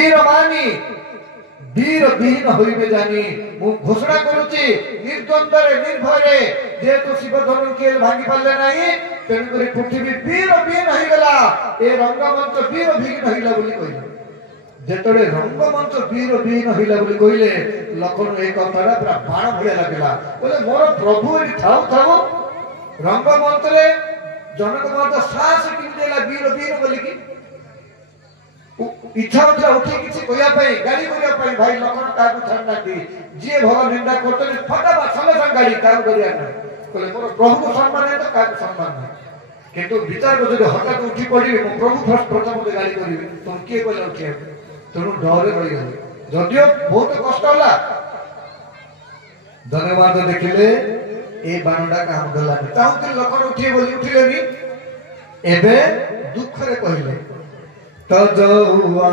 वीर मानी वीर विहीन होइबे जानी मु घोषणा करूची निर्द्वंद्व निर्भय जेहेतु शिव धनु केल भांगी पाले नाही तेणुकरी पृथ्वी वीर विहीन होई गला ए रंगमंच वीर विहीन होइला बोली कहिला जेतळे रंगमंच वीर विहीन होइला बोली कहिले लखन एक कथारा पूरा बाण भलिया लागला बोले मोर प्रभु एठी थाउ थाउ रंगमंच रे जनक महतो साहस किन देला वीर विहीन बोली की इच्छा होता उठी किसी कोया पाई गाड़ी कोया पाई भाई लखन काकू छाड़ना दी जे भगवान निंदा करते ने फटाफट संगे संग गाड़ी काम करिया ना बोले मोर प्रभु को सम्मान है तो काकू सम्मान नहीं किंतु विचार को जदि हठात उठी पड़ी मो प्रभु फर्स्ट प्रथम मते गाड़ी करिवे तुम के बोले उठे तुम डरे रही गले जदियो बहुत कष्ट होला धन्यवाद देखिले ए बाणडा काम गला नहीं ताऊ लखन उठी बोली उठिले नी एबे दुख रे कहिले तो जौआ